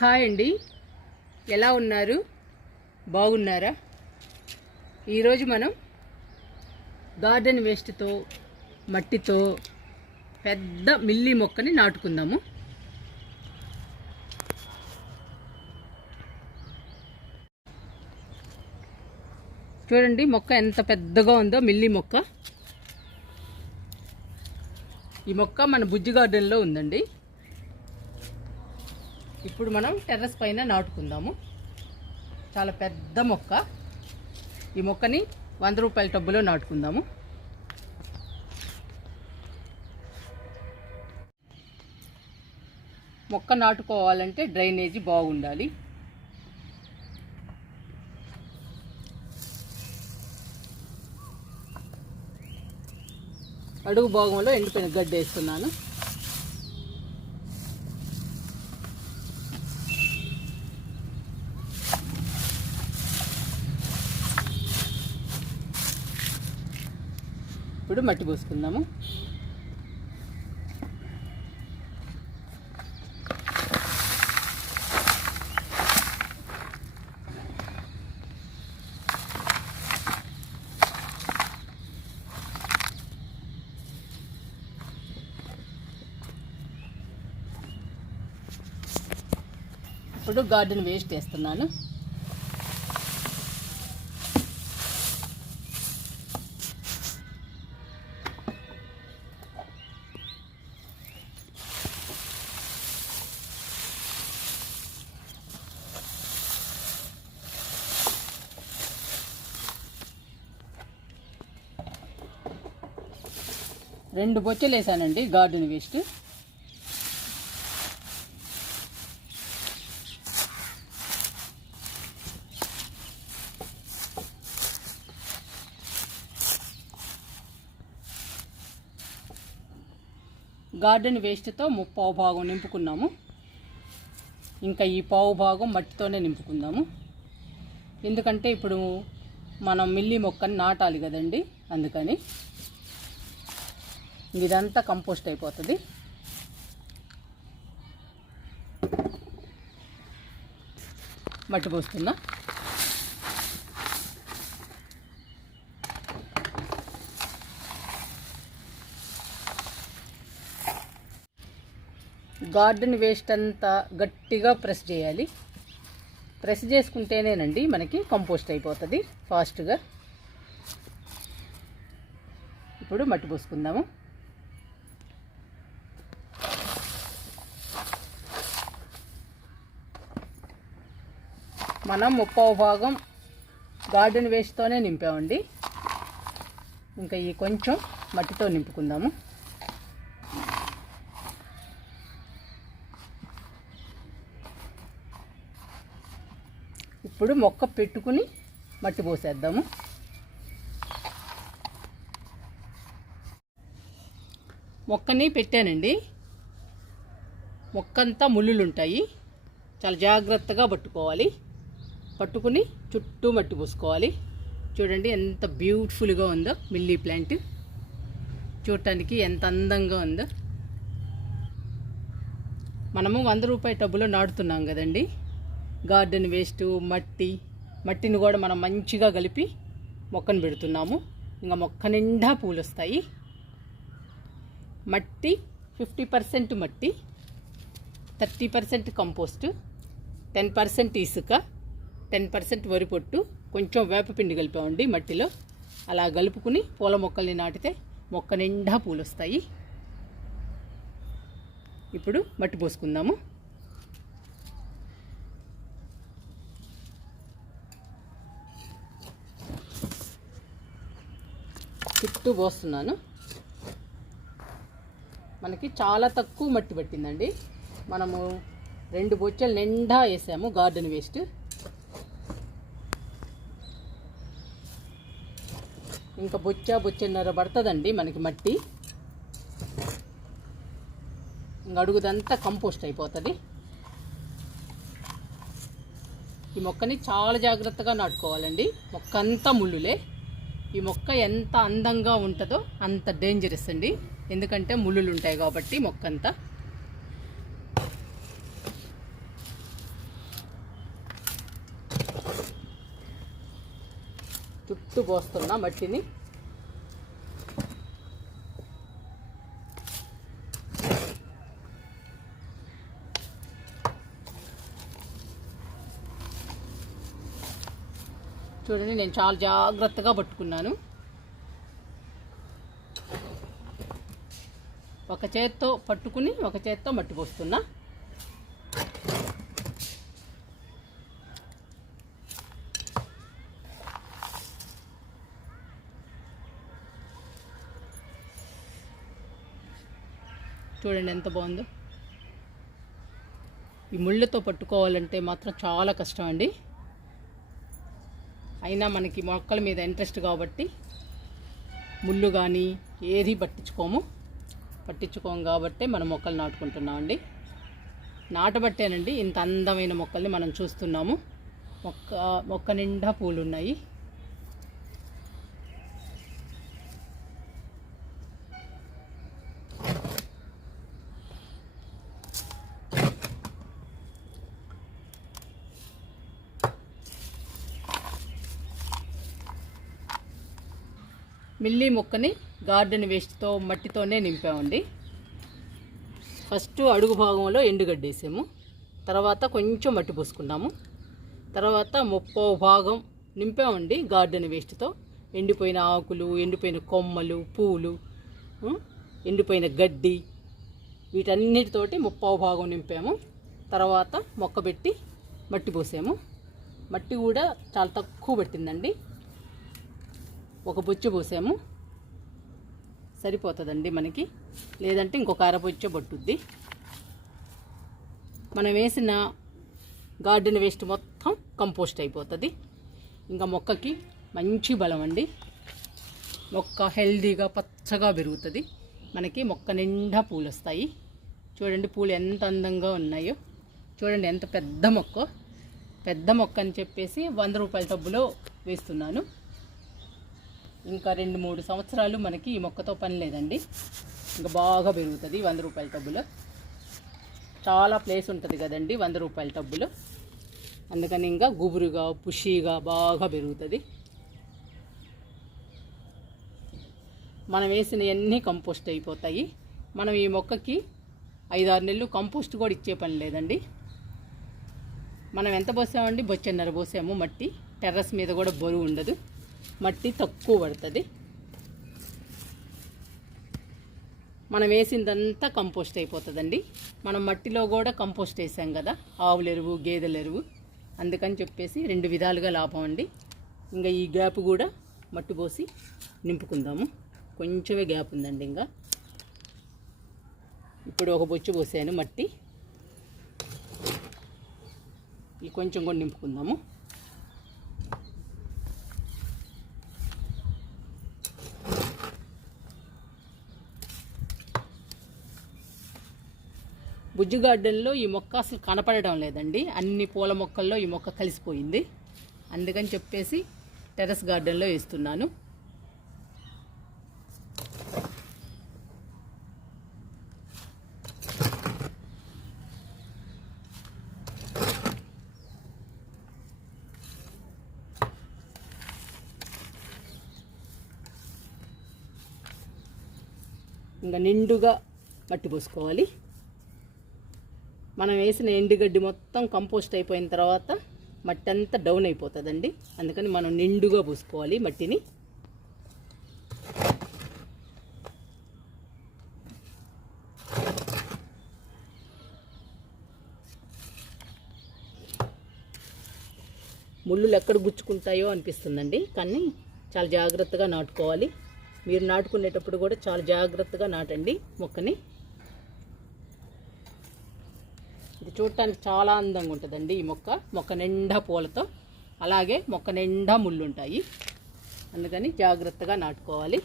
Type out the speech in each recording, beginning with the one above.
Hi అండి, ఎలా ఉన్నారు? బాగున్నారా? ఈరోజు మనం గార్డెన్ వేస్ట్తో మట్టితో పెద్ద మిల్లీ మొక్కని నాటుకుందాము. చూడండి మొక్క ఎంత పెద్దగా ఉందో, మిల్లీ మొక్క. ఈ మొక్క మన బుజ్జి గార్డెన్లో ఉందండి. ఇప్పుడు మనం టెర్రస్ పైన నాటుకుందాము. చాలా పెద్ద మొక్క. ఈ మొక్కని 100 రూపాయల టబ్బులో నాటుకుందాము. మొక్క నాటుకోవాలంటే డ్రైనేజీ బాగుండాలి. అడుగు భాగంలో ఎండిపోయిన గడ్డి వేస్తున్నాను. ఇప్పుడు మట్టి పోసుకుందాము. ఇప్పుడు గార్డెన్ వేస్ట్ వేస్తున్నాను. రెండు బొచ్చలు వేసానండి గార్డెన్ వేస్ట్. గార్డెన్ వేస్ట్తో 3/4 భాగం నింపుకున్నాము. ఇంకా ఈ 1/4 భాగం మట్టితోనే నింపుకుందాము. ఎందుకంటే ఇప్పుడు మనం మిల్లీ మొక్కని నాటాలి కదండి, అందుకని. ఇదంతా కంపోస్ట్ అయిపోతుంది. మట్టి పోస్తున్నా. గార్డెన్ వేస్ట్ అంతా గట్టిగా ప్రెస్ చేయాలి. ప్రెస్ చేసుకుంటేనేనండి మనకి కంపోస్ట్ అయిపోతుంది ఫాస్ట్గా. ఇప్పుడు మట్టి పోసుకుందాము. మనం 3/4 భాగం గార్డెన్ వేస్ట్తోనే నింపామండి. ఇంకా ఈ కొంచెం మట్టితో నింపుకుందాము. ఇప్పుడు మొక్క పెట్టుకుని మట్టి పోసేద్దాము. మొక్కని పెట్టానండి. మొక్కంతా ముళ్ళులు ఉంటాయి, చాలా జాగ్రత్తగా పట్టుకోవాలి. పట్టుకుని చుట్టూ మట్టి పోసుకోవాలి. చూడండి ఎంత బ్యూటిఫుల్గా ఉందో మిల్లీ ప్లాంట్. చూడటానికి ఎంత అందంగా ఉందో. మనము 100 రూపాయల టబ్బులో నాటుతున్నాం కదండి. గార్డెన్ వేస్ట్ మట్టిని కూడా మనం మంచిగా కలిపి మొక్కను పెడుతున్నాము. ఇంకా మొక్క నిండా పూలు వస్తాయి. మట్టి 50% మట్టి, 30% కంపోస్ట్, 10% ఇసుక, 10% వరి పొట్టు, కొంచెం వేపపిండి కలిపామండి మట్టిలో. అలా కలుపుకుని పూల మొక్కల్ని నాటితే మొక్క నిండా పూలు వస్తాయి. ఇప్పుడు మట్టి పోసుకుందాము. చుట్టూ పోస్తున్నాను. మనకి చాలా తక్కువ మట్టి పట్టిందండి. మనము 2 బొచ్చలు నిండా వేసాము గార్డెన్ వేస్ట్. ఇంకా బొచ్చన్నర పడుతుందండి మనకి మట్టి. ఇంకా అడుగుదంతా కంపోస్ట్ అయిపోతుంది. ఈ మొక్కని చాలా జాగ్రత్తగా నాటుకోవాలండి. మొక్క అంతా ముళ్ళులే. ఈ మొక్క ఎంత అందంగా ఉంటుందో అంత డేంజరస్ అండి, ఎందుకంటే ముళ్ళులు ఉంటాయి కాబట్టి మొక్క అంతా. చుట్టూ పోస్తున్నా మట్టిని. చూడండి, నేను చాలా జాగ్రత్తగా పట్టుకున్నాను. ఒక చేత్తో పట్టుకుని ఒక చేత్తో మట్టి పోస్తున్నా. చూడండి ఎంత బాగుందో. ఈ ముళ్ళతో పట్టుకోవాలంటే మాత్రం చాలా కష్టం అండి. అయినా మనకి మొక్కల మీద ఇంట్రెస్ట్ కాబట్టి ముళ్ళు కానీ ఏది పట్టించుకోము కాబట్టి మనం మొక్కలు నాటుకుంటున్నామండి. నాటబట్టేనండి ఇంత అందమైన మొక్కల్ని మనం చూస్తున్నాము. మొక్క నిండా పూలు ఉన్నాయి. మిల్లీ మొక్కని గార్డెన్ వేస్ట్తో మట్టితోనే నింపామండి. ఫస్ట్ అడుగు భాగంలో ఎండుగడ్డి వేసాము, తర్వాత కొంచెం మట్టి పోసుకున్నాము, తర్వాత 30 భాగం నింపామండి గార్డెన్ వేస్ట్తో. ఎండిపోయిన ఆకులు, ఎండిపోయిన కొమ్మలు, పూలు, ఎండిపోయిన గడ్డి, వీటన్నిటితోటి 30 భాగం నింపాము. తర్వాత మొక్క పెట్టి మట్టి పోసాము. మట్టి కూడా చాలా తక్కువ పట్టిందండి. ఒక బొచ్చు పోసాము, సరిపోతుందండి మనకి. లేదంటే ఇంకొక అరబొచ్చ పట్టుద్ది. మనం వేసిన గార్డెన్ వేస్ట్ మొత్తం కంపోస్ట్ అయిపోతుంది. ఇంకా మొక్కకి మంచి బలం అండి. మొక్క హెల్దీగా పచ్చగా పెరుగుతుంది. మనకి మొక్క నిండా పూలు వస్తాయి. చూడండి పూలు ఎంత అందంగా ఉన్నాయో. చూడండి ఎంత పెద్ద మొక్క అని చెప్పేసి 100 రూపాయల టబ్బులో వేస్తున్నాను. ఇంకా 2-3 సంవత్సరాలు మనకి ఈ మొక్కతో పని లేదండి. ఇంకా బాగా పెరుగుతుంది 100 రూపాయల టబ్బులో. చాలా ప్లేస్ ఉంటుంది కదండి 100 రూపాయల టబ్బులో. అందుకని ఇంకా గుబురుగా పుషీగా బాగా పెరుగుతుంది. మనం వేసినవన్నీ కంపోస్ట్ అయిపోతాయి. మనం ఈ మొక్కకి 5-6 నెలలు కంపోస్ట్ కూడా ఇచ్చే పని లేదండి. మనం ఎంత పోసామండి? బొచ్చెన్నర పోసాము మట్టి. టెర్రస్ మీద కూడా బరువు ఉండదు, మట్టి తక్కువ పడుతుంది. మనం వేసిందంతా కంపోస్ట్ అయిపోతుందండి. మనం మట్టిలో కూడా కంపోస్ట్ వేసాం కదా, ఆవుల ఎరువు, గేదెల ఎరువు. అందుకని చెప్పేసి 2 విధాలుగా లాభం అండి. ఇంకా ఈ గ్యాప్ కూడా మట్టి పోసి నింపుకుందాము. కొంచెమే గ్యాప్ ఉందండి. ఇంకా ఇప్పుడు ఒక బొచ్చు పోసాను మట్టి. ఈ కొంచెం కూడా నింపుకుందాము. బుజ్జి గార్డెన్లో ఈ మొక్క అసలు కనపడడం లేదండి. అన్ని పూల మొక్కల్లో ఈ మొక్క కలిసిపోయింది. అందుకని చెప్పేసి టెర్రస్ గార్డెన్లో వేస్తున్నాను. ఇంకా నిండుగా మట్టి పోసుకోవాలి. మనం వేసిన ఎండుగడ్డి మొత్తం కంపోస్ట్ అయిపోయిన తర్వాత మట్టి అంతా డౌన్ అయిపోతుందండి. అందుకని మనం నిండుగా పోసుకోవాలి మట్టిని. ముళ్ళులు ఎక్కడ గుచ్చుకుంటాయో అనిపిస్తుందండి, కానీ చాలా జాగ్రత్తగా నాటుకోవాలి. మీరు నాటుకునేటప్పుడు కూడా చాలా జాగ్రత్తగా నాటండి మొక్కని. ఇది చూడటానికి చాలా అందంగా ఉంటుందండి ఈ మొక్క నిండా పూలతో, అలాగే మొక్క నిండా ముళ్ళు ఉంటాయి. అందుకని జాగ్రత్తగా నాటుకోవాలి.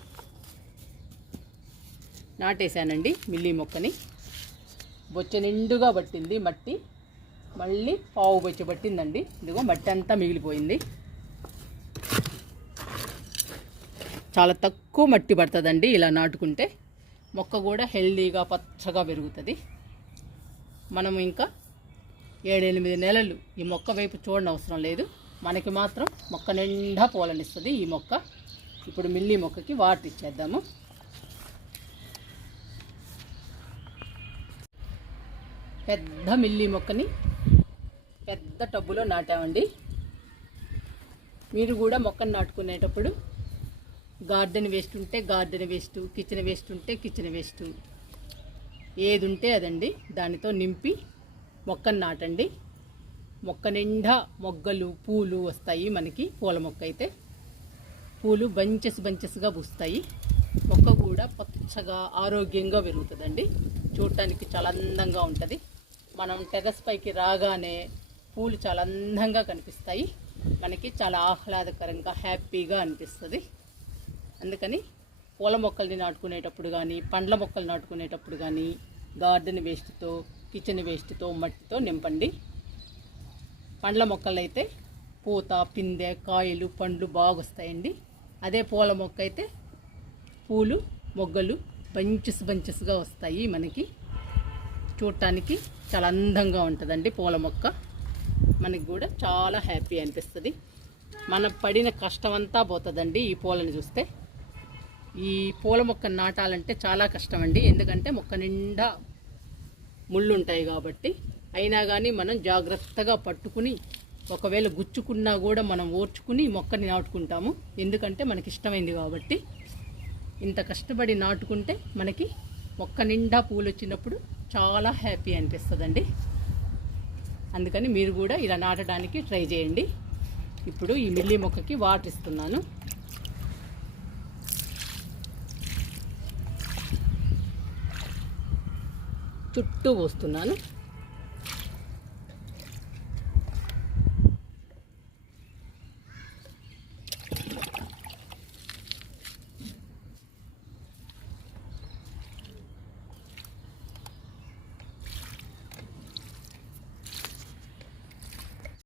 నాటేశానండి మిల్లీ మొక్కని. బొచ్చ నిండుగా పట్టింది మట్టి, మళ్ళీ పావు బొచ్చ పట్టిందండి. ఇదిగో మట్టి అంతా మిగిలిపోయింది. చాలా తక్కువ మట్టి పడుతుందండి ఇలా నాటుకుంటే. మొక్క కూడా హెల్దీగా పచ్చగా పెరుగుతుంది. మనం ఇంకా 7-8 నెలలు ఈ మొక్క వైపు చూడనవసరం లేదు. మనకి మాత్రం మొక్క నిండా పూలనిస్తుంది ఈ మొక్క. ఇప్పుడు మిల్లీ మొక్కకి వాటర్ ఇచ్చేద్దాము. పెద్ద మిల్లీ మొక్కని పెద్ద టబ్బులో నాటామండి. మీరు కూడా మొక్కను నాటుకునేటప్పుడు గార్డెన్ వేస్ట్ ఉంటే గార్డెన్ వేస్ట్, కిచెన్ వేస్ట్ ఉంటే కిచెన్ వేస్ట్, ఏది ఉంటే అదండి దానితో నింపి మొక్కను నాటండి. మొక్క నిండా మొగ్గలు పూలు వస్తాయి. మనకి పూల మొక్క అయితే పూలు బంచెస్గా పూస్తాయి. మొక్క కూడా పచ్చగా ఆరోగ్యంగా పెరుగుతుందండి. చూడటానికి చాలా అందంగా ఉంటుంది. మనం టెర్రస్ పైకి రాగానే పూలు చాలా అందంగా కనిపిస్తాయి. మనకి చాలా ఆహ్లాదకరంగా హ్యాపీగా అనిపిస్తుంది. అందుకని పూల మొక్కల్ని నాటుకునేటప్పుడు కానీ పండ్ల మొక్కలు నాటుకునేటప్పుడు కానీ గార్డెన్ వేస్ట్తో, కిచెన్ వేస్ట్తో, మట్టితో నింపండి. పండ్ల మొక్కలు అయితే పూత, పిందె, కాయలు, పండ్లు బాగా వస్తాయండి. అదే పూల మొక్క అయితే పూలు, మొగ్గలు బంచెస్గా వస్తాయి. మనకి చూడటానికి చాలా అందంగా ఉంటుందండి పూల మొక్క. మనకి కూడా చాలా హ్యాపీ అనిపిస్తుంది. మనం పడిన కష్టమంతా పోతుందండి ఈ పూలను చూస్తే. ఈ పూల మొక్కను నాటాలంటే చాలా కష్టం అండి. ఎందుకంటే మొక్క నిండా ముళ్ళు ఉంటాయి కాబట్టి. అయినా కానీ మనం జాగ్రత్తగా పట్టుకుని, ఒకవేళ గుచ్చుకున్నా కూడా మనం ఓర్చుకుని మొక్కని నాటుకుంటాము. ఎందుకంటే మనకి ఇష్టమైంది కాబట్టి. ఇంత కష్టపడి నాటుకుంటే మనకి మొక్క నిండా పూలు వచ్చినప్పుడు చాలా హ్యాపీ అనిపిస్తుందండి. అందుకని మీరు కూడా ఇలా నాటడానికి ట్రై చేయండి. ఇప్పుడు ఈ మిల్లీ మొక్కకి వాటర్ ఇస్తున్నాను. చుట్టూ పోస్తున్నాను.